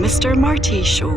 Mr. Marty Show.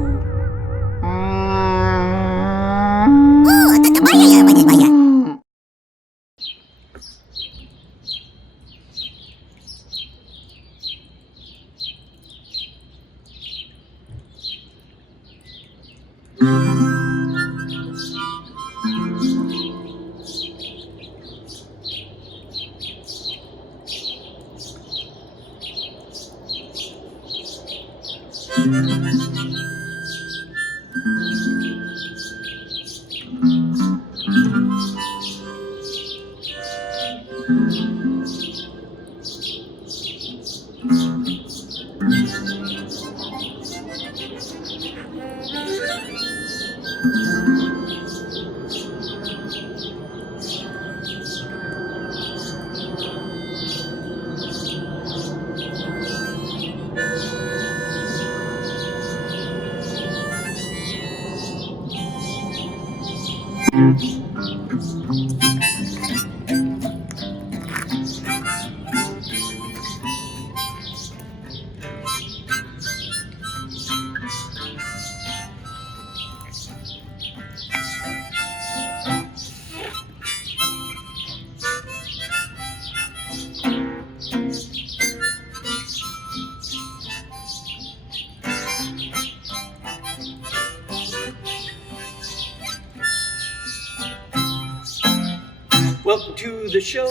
Welcome to the show.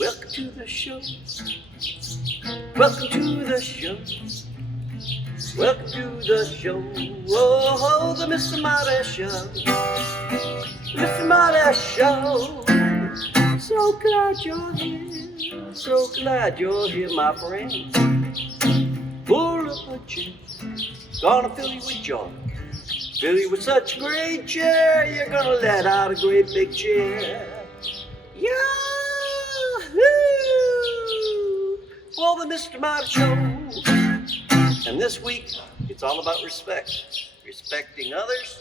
Welcome to the show. Welcome to the show. Welcome to the show. Oh, the Mr. Marty Show. Mr. Marty Show. So glad you're here. So glad you're here, my friend. Pull up a chair. Gonna fill you with joy. Fill you with such great cheer, you're gonna let out a great big cheer. Yahoo! For the Mr. Marty Show. And this week, it's all about respect. Respecting others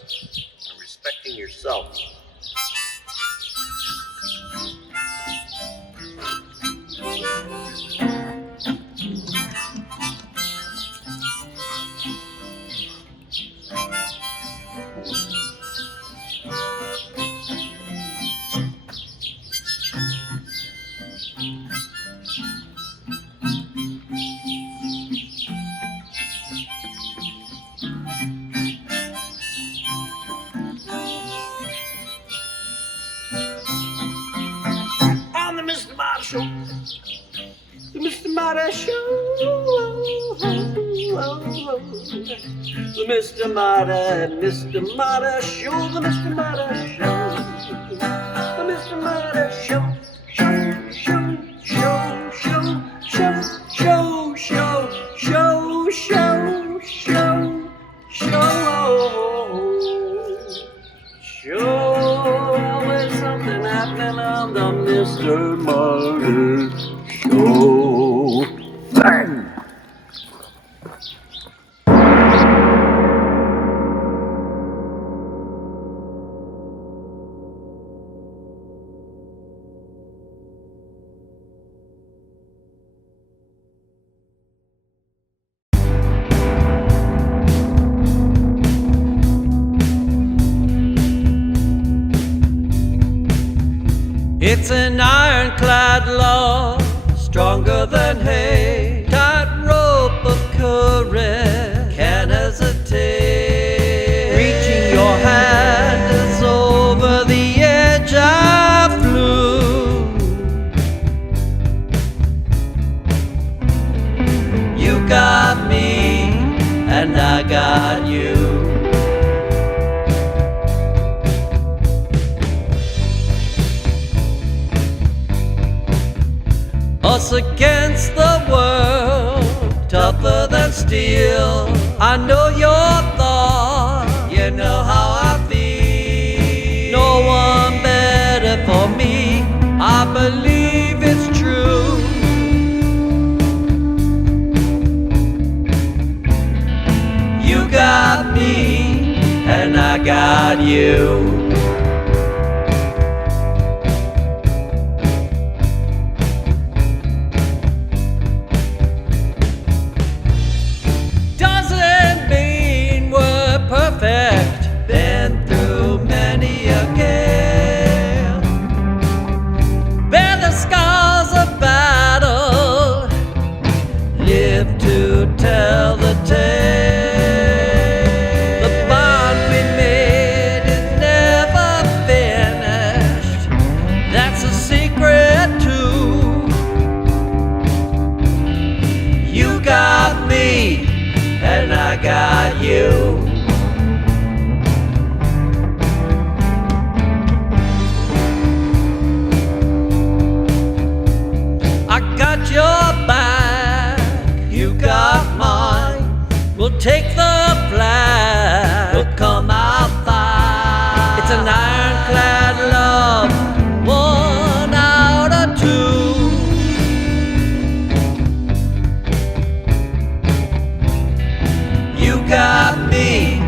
and respecting yourself. On the Mr. Marty Show. The Mr. Marty Show. The Mr. Marty Show. The Mr. Marty Show. The Mr. Marty Show. Show. Always something happening on the Mr. Marty Show. Bang! It's an ironclad law, stronger than hay. Tightrope of courage, can't hesitate. Reaching your hand is over the edge I flew. You got me, and I got you. Us against the world, tougher than steel. I know your thought, you know how I feel. No one better for me, I believe it's true. You got me, and I got you. the scars of battle, live to tell the tale. The bond we made is never finished. That's a secret too. You got me, and I got you. I got your back, you got mine. We'll take the flag, we'll come out fine. It's an ironclad love, one out of two. You got me,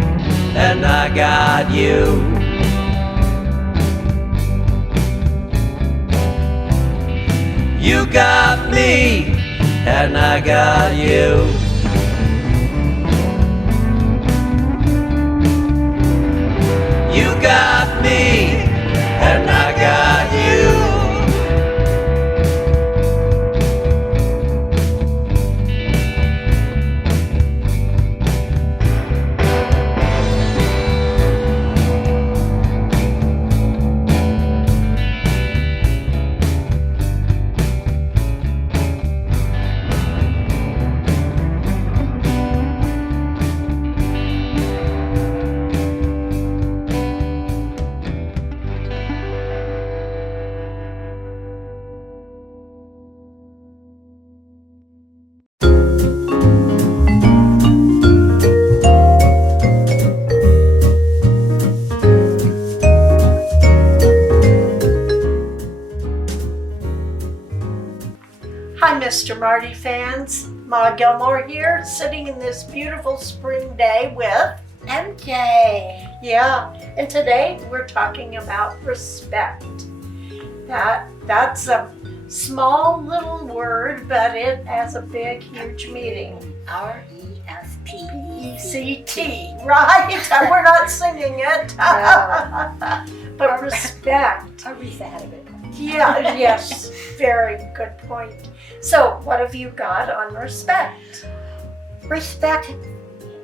and I got you. You got me, and I got you. You got me, and I got you. Hi, Mr. Marty fans. Ma Gilmore here, sitting in this beautiful spring day with MJ. Yeah, and today we're talking about respect. That's a small little word, but it has a big, huge meaning. RESPECT. Right? We're not singing it. No. But respect. Aretha had a good one. Yeah, yes, very good point. So, what have you got on respect? Respect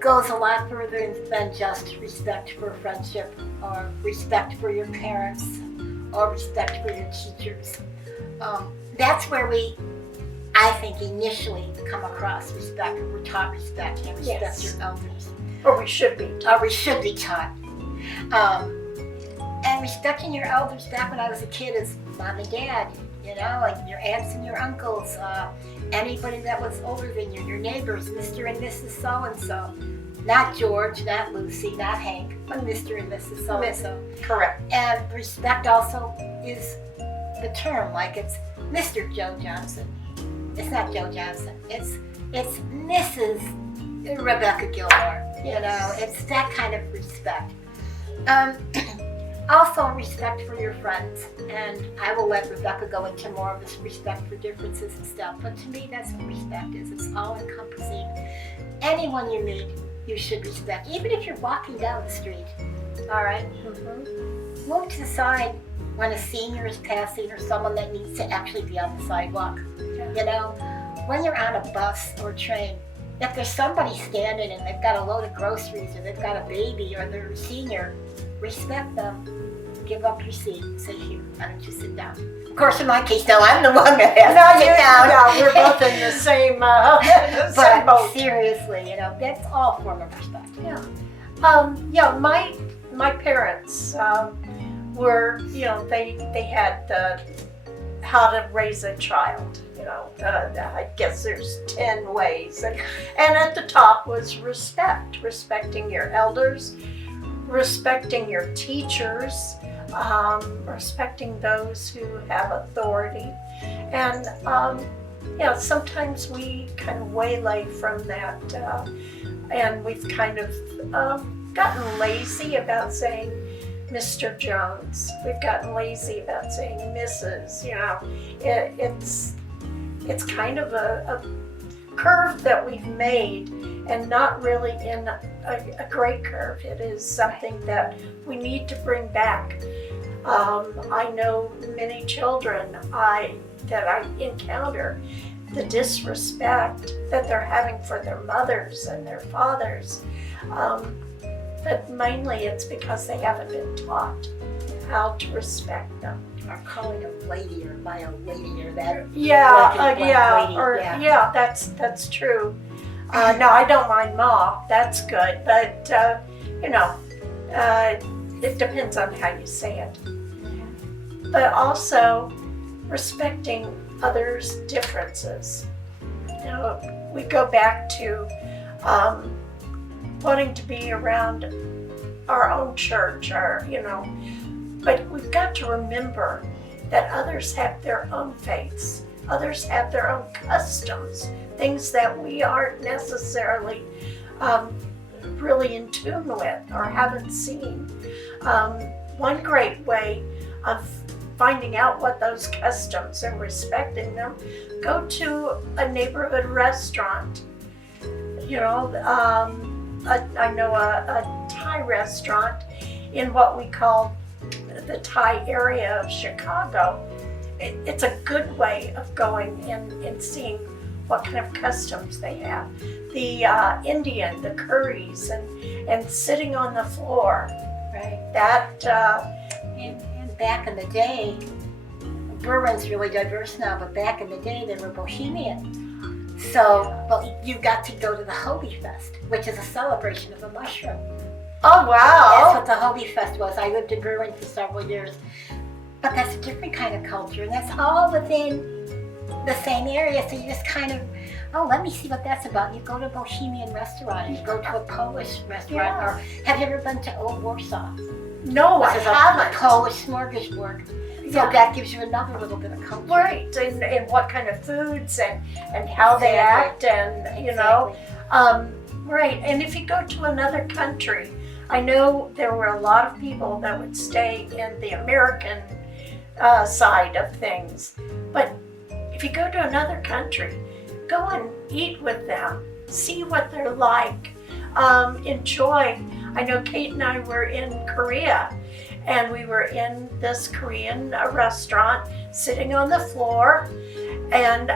goes a lot further than just respect for friendship or respect for your parents or respect for your teachers. That's where we, I think, initially come across respect. We're taught respect and respect Yes. your elders. Or we should be. Or we should be taught. And respecting your elders back when I was a kid is mom and dad, you know, and your aunts and your uncles, anybody that was older than you, your neighbors, Mr. and Mrs. So-and-so. Not George, not Lucy, not Hank, but Mr. and Mrs. So-and-so. Correct. And respect also is the term, like it's Mr. Joe Johnson. It's not Joe Johnson, it's Mrs. Rebecca Gilmore, you know, it's that kind of respect. Also respect for your friends, and I will let Rebecca go into more of this respect for differences and stuff, but to me that's what respect is. It's all encompassing. Anyone you meet, you should respect, even if you're walking down the street, all right? Mm-hmm. Move to the side when a senior is passing or someone that needs to actually be on the sidewalk. You know, when you're on a bus or train, if there's somebody standing and they've got a load of groceries or they've got a baby or they're a senior, respect them. Give up your seat. Say, here, why don't you sit down? Of course, in my case, no, I'm the one that has to sit down. No, we're both in the same, same But boat. seriously, you know, that's all form of respect. Yeah. My parents were, you know, they had how to raise a child. You know, I guess there's 10 ways, and at the top was respect, respecting your elders, respecting your teachers, respecting those who have authority, and sometimes we kind of waylay from that, and we've kind of gotten lazy about saying Mr. Jones. We've gotten lazy about saying Mrs. You know, it's kind of a curve that we've made, and not really in a great curve. It is something that we need to bring back. I know many children that I encounter, the disrespect that they're having for their mothers and their fathers. But mainly it's because they haven't been taught how to respect them. Or calling them lady or my old lady or that. Yeah, that's true. No, I don't mind Ma, that's good, but it depends on how you say it. But also respecting others' differences. We go back to wanting to be around our own church, but we've got to remember that others have their own faiths, others have their own customs, things that we aren't necessarily really in tune with or haven't seen. One great way of finding out what those customs and respecting them, go to a neighborhood restaurant. I know a Thai restaurant in what we call the Thai area of Chicago. It's a good way of going and seeing what kind of customs they have. The Indian, the curries, and sitting on the floor. Right. That and back in the day, Berlin's really diverse now, but back in the day they were Bohemian. So, you got to go to the Holy Fest, which is a celebration of the mushroom. Oh wow! That's what the Holy Fest was. I lived in Berlin for several years. But that's a different kind of culture, and that's all within the same area. So you just kind of, let me see what that's about. You go to a Bohemian restaurant, and you go to a Polish restaurant, or have you ever been to Old Warsaw? No, I Which is haven't. a Polish smorgasbord. So that gives you another little bit of culture. Right, and what kind of foods and how they act, and right. And if you go to another country, I know there were a lot of people that would stay in the American side of things, but if you go to another country, go and eat with them, see what they're like, enjoy. I know Kate and I were in Korea, and we were in this Korean restaurant sitting on the floor, and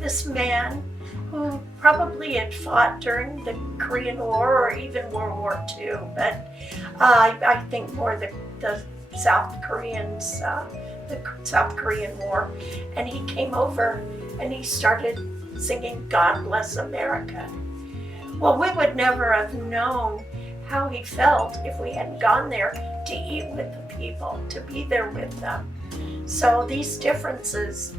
this man who probably had fought during the Korean War or even World War II, but I think more the South Koreans, the South Korean War, and he came over and he started singing God Bless America. Well, we would never have known how he felt if we hadn't gone there to eat with the people, to be there with them. So these differences,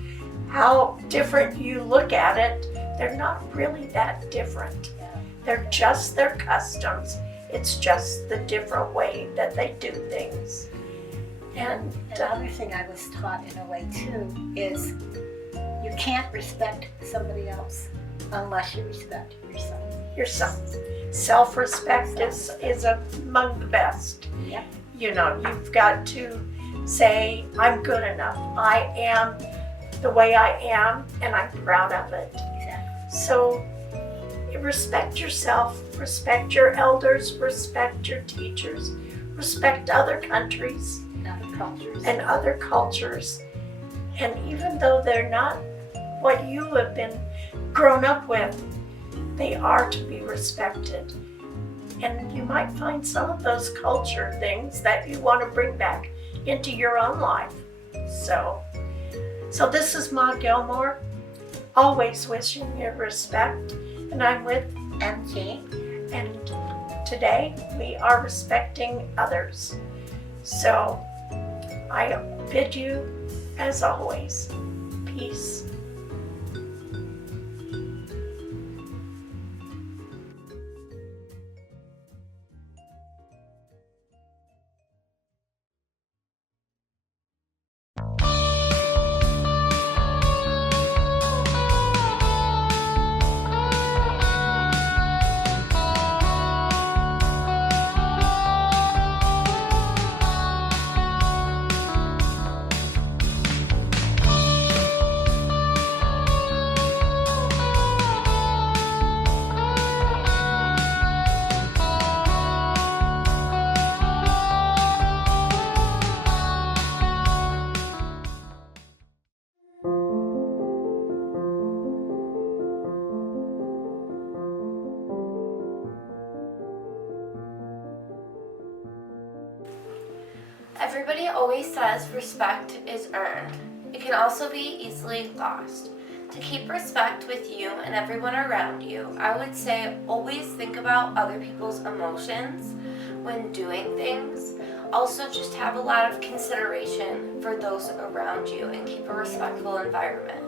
how different you look at it, they're not really that different. They're just their customs. It's just the different way that they do things. And another thing I was taught in a way too is you can't respect somebody else unless you respect yourself. Self-respect is among the best. Yep. You've got to say, I'm good enough. I am the way I am, and I'm proud of it. Exactly. So respect yourself, respect your elders, respect your teachers, respect other countries and other cultures. And even though they're not what you have been grown up with, they are to be respected. And you might find some of those culture things that you want to bring back into your own life. So this is Ma Gilmore, always wishing you respect. And I'm with MJ. And today we are respecting others. So I bid you, as always, peace. Everybody always says respect is earned. It can also be easily lost. To keep respect with you and everyone around you, I would say always think about other people's emotions when doing things. Also, just have a lot of consideration for those around you and keep a respectful environment.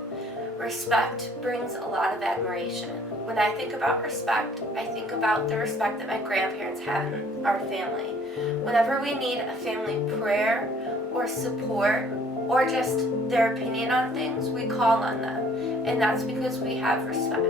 Respect brings a lot of admiration. When I think about respect, I think about the respect that my grandparents have in our family. Whenever we need a family prayer or support or just their opinion on things, we call on them. And that's because we have respect.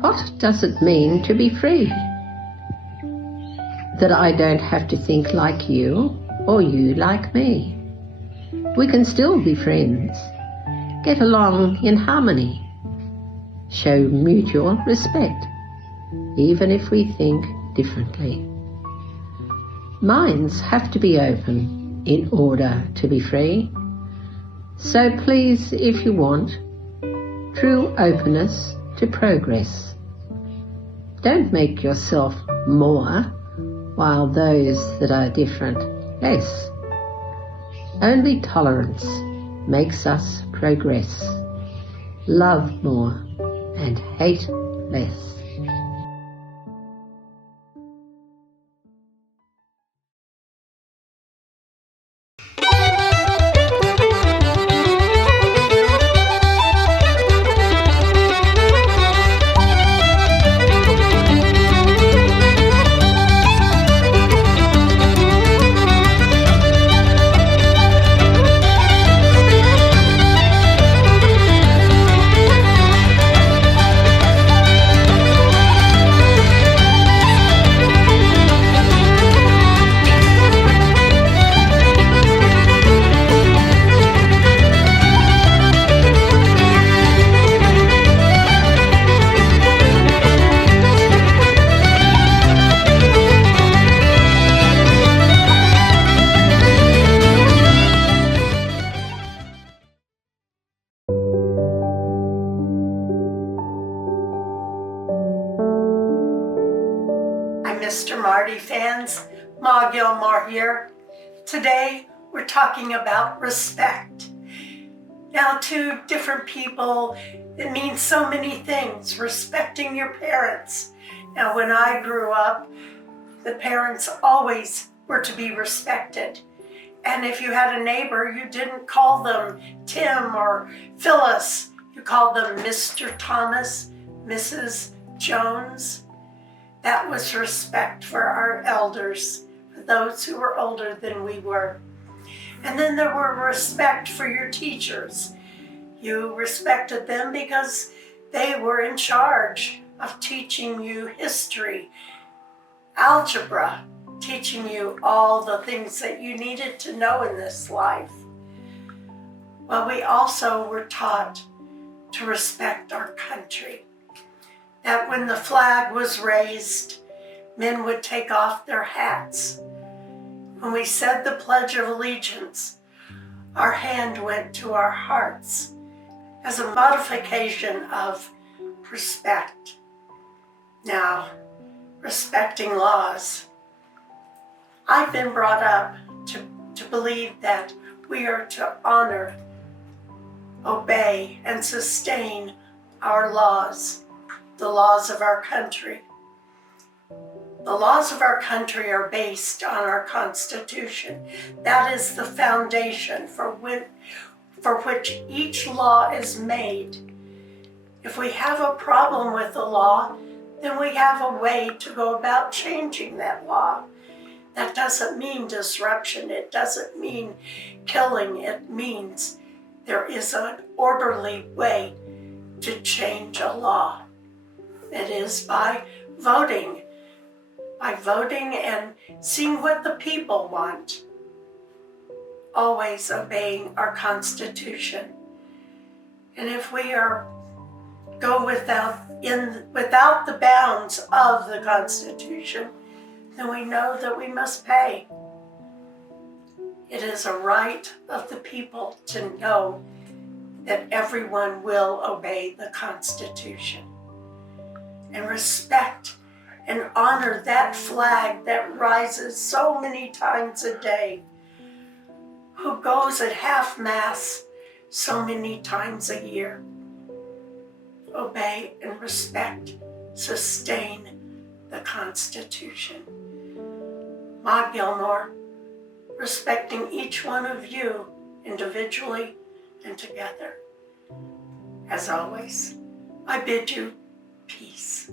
What does it mean to be free? That I don't have to think like you or you like me. We can still be friends, get along in harmony, show mutual respect, even if we think differently. Minds have to be open in order to be free. So please, if you want, true openness to progress. Don't make yourself more while those that are different less. Only tolerance makes us progress. Love more and hate less. Mr. Marty fans, Ma Gilmore here. Today we're talking about respect. Now, to different people, it means so many things. Respecting your parents. Now, when I grew up, the parents always were to be respected. And if you had a neighbor, you didn't call them Tim or Phyllis. You called them Mr. Thomas, Mrs. Jones. That was respect for our elders, for those who were older than we were. And then there were respect for your teachers. You respected them because they were in charge of teaching you history, algebra, teaching you all the things that you needed to know in this life. Well, we also were taught to respect our country. That when the flag was raised, men would take off their hats. When we said the Pledge of Allegiance, our hand went to our hearts as a modification of respect. Now, respecting laws. I've been brought up to believe that we are to honor, obey, and sustain our laws. The laws of our country. The laws of our country are based on our Constitution. That is the foundation for which each law is made. If we have a problem with the law, then we have a way to go about changing that law. That doesn't mean disruption. It doesn't mean killing. It means there is an orderly way to change a law. It is by voting and seeing what the people want. Always obeying our Constitution. And if we go without the bounds of the Constitution, then we know that we must pay. It is a right of the people to know that everyone will obey the Constitution. And respect and honor that flag that rises so many times a day, who goes at half-mast so many times a year. Obey and respect, sustain the Constitution. Ma Gilmore, respecting each one of you individually and together. As always, I bid you peace.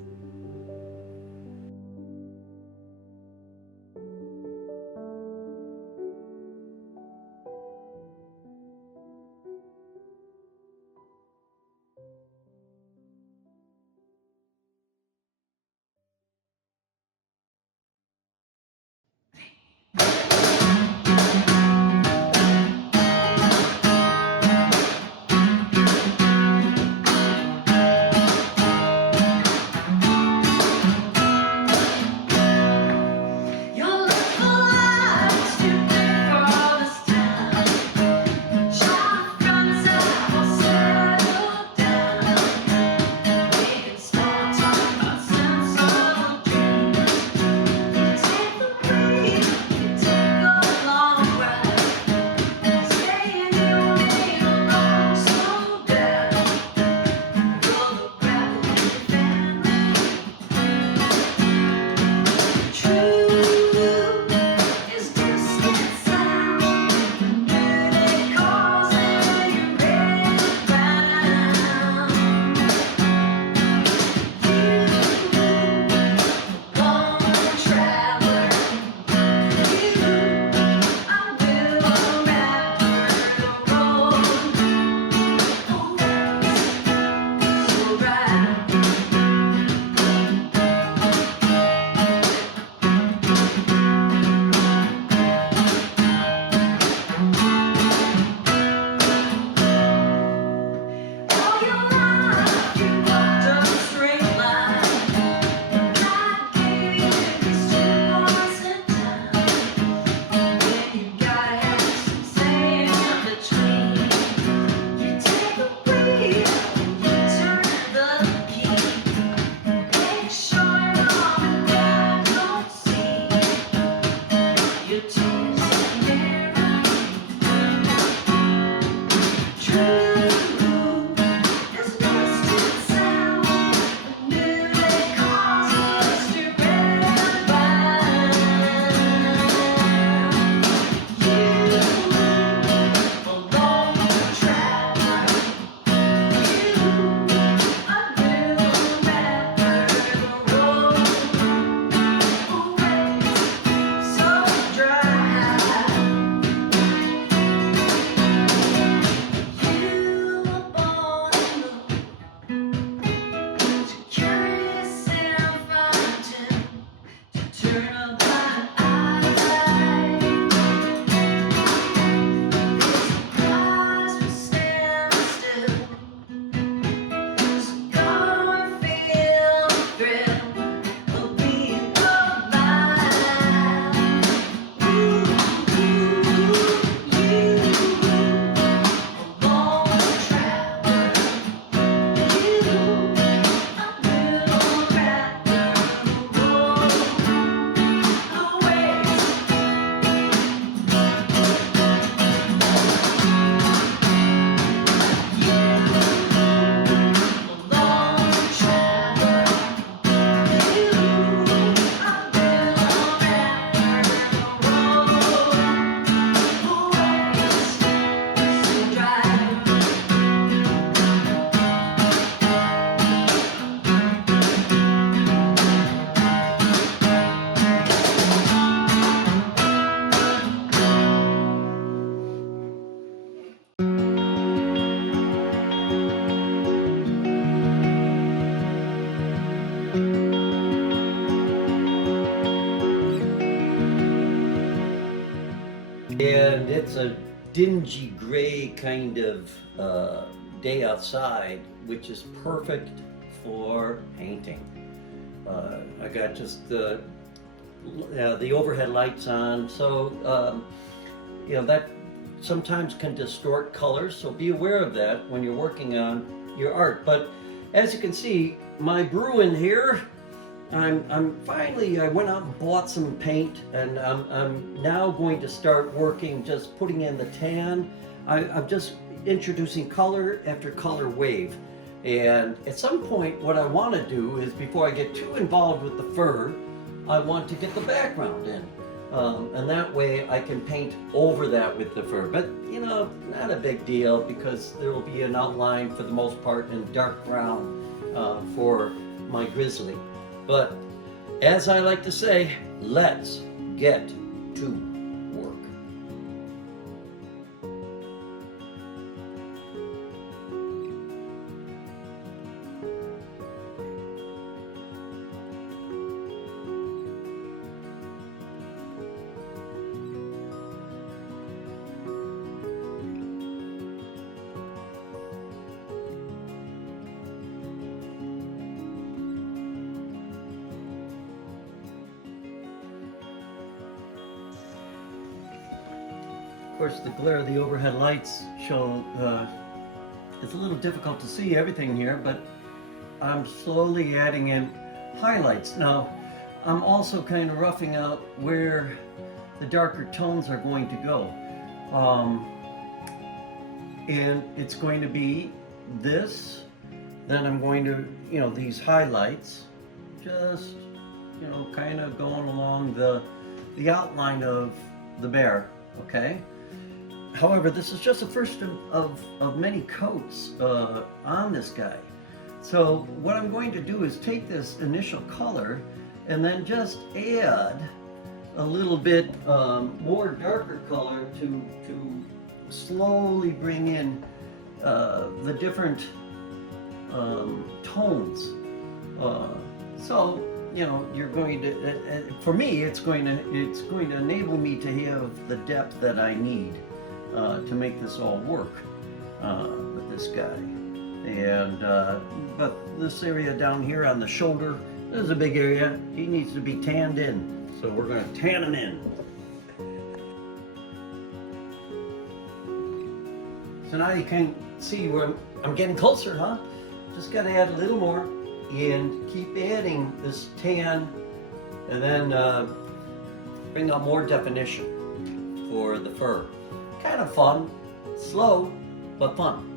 And it's a dingy gray kind of day outside, which is perfect for painting. I got just the overhead lights on, so that sometimes can distort colors, so be aware of that when you're working on your art. But as you can see, my Bruin here, I'm finally, I went out and bought some paint, and I'm now going to start working, just putting in the tan. I'm just introducing color after color wave. And at some point, what I want to do is, before I get too involved with the fur, I want to get the background in. And that way I can paint over that with the fur. But, you know, not a big deal because there will be an outline for the most part in dark brown for my grizzly. But as I like to say, let's get to work. Of course, the glare of the overhead lights show it's a little difficult to see everything here, but I'm slowly adding in highlights. Now, I'm also kind of roughing out where the darker tones are going to go. And it's going to be this, then I'm going to, you know, these highlights, just, you know, kind of going along the outline of the bear, okay? However, this is just the first of many coats on this guy. So what I'm going to do is take this initial color and then just add a little bit more darker color to slowly bring in the different tones. So, you know, you're going to, for me, it's going to enable me to have the depth that I need to make this all work with this guy. And but this area down here on the shoulder, this is a big area. He needs to be tanned in, so we're going to tan him in. So now you can see where I'm getting closer, huh? Just got to add a little more and keep adding this tan, and then bring out more definition for the fur. Kind of fun, slow, but fun.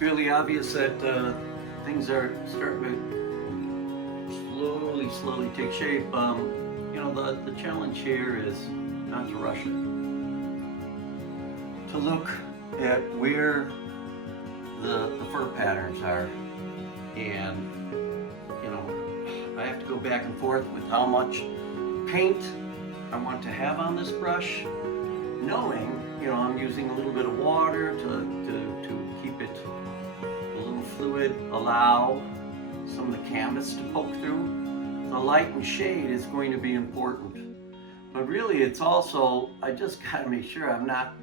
Really obvious that things are starting to slowly take shape. You know, the challenge here is not to rush it. To look at where the fur patterns are, and you know, I have to go back and forth with how much paint I want to have on this brush, knowing, you know, I'm using a little bit of water to keep it a little fluid, allow some of the canvas to poke through. The light and shade is going to be important, but really it's also, I just gotta make sure I'm not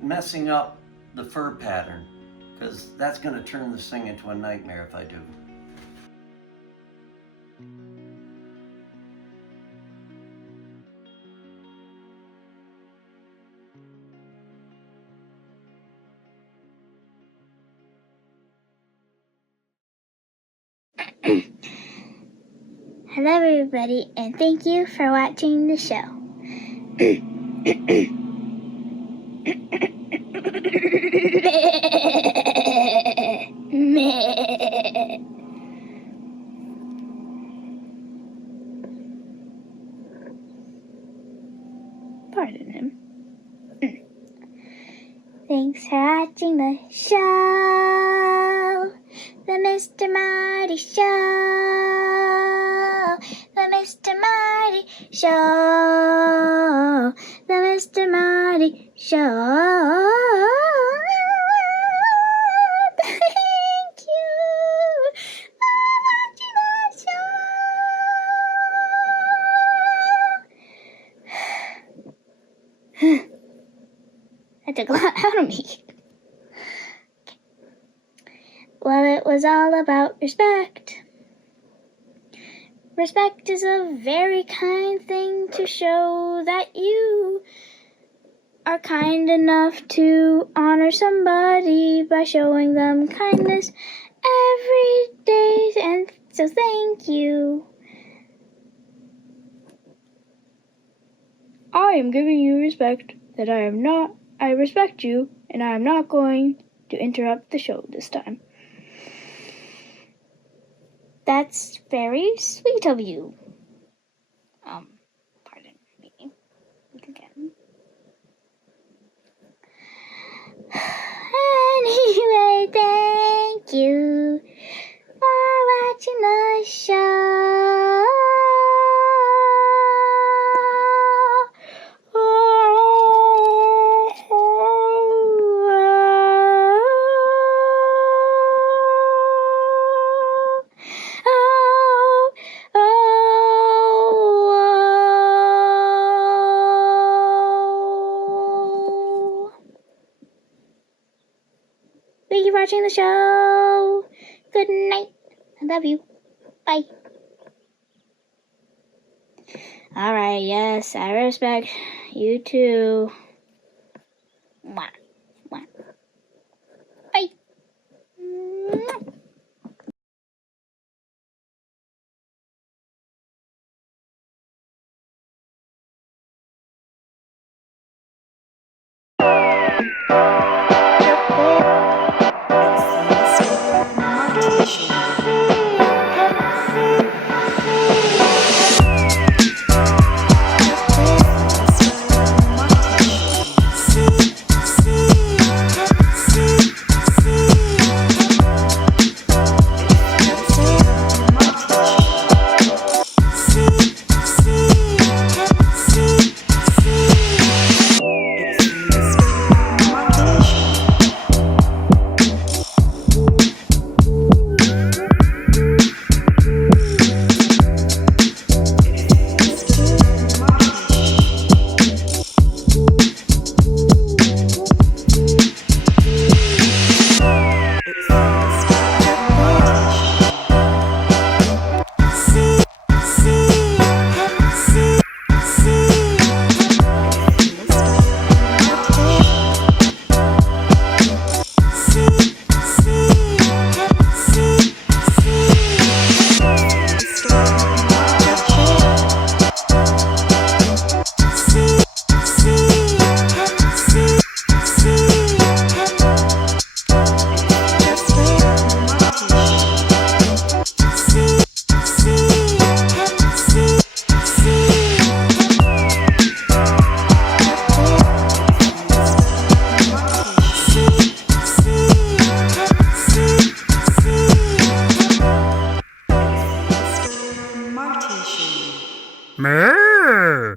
messing up the fur pattern, because that's gonna turn this thing into a nightmare if I do. Hello everybody, and thank you for watching the show. pardon him. Thanks for watching the show, the Mr. Marty Show, the Mr. Marty Show, the Mr. Marty Show. Thank you for watching the show. That took a lot out of me. Well, it was all about respect. Respect is a very kind thing to show that you are kind enough to honor somebody by showing them kindness every day. And so thank you. I am giving you respect that I respect you, and I am not going to interrupt the show this time. That's very sweet of you. Pardon me. Again. Anyway, thank you for watching the show. Thank you for watching the show. Good night. I love you. Bye. Alright, yes, I respect you too. Mwah. Mwah. Bye. Mwah. Moo!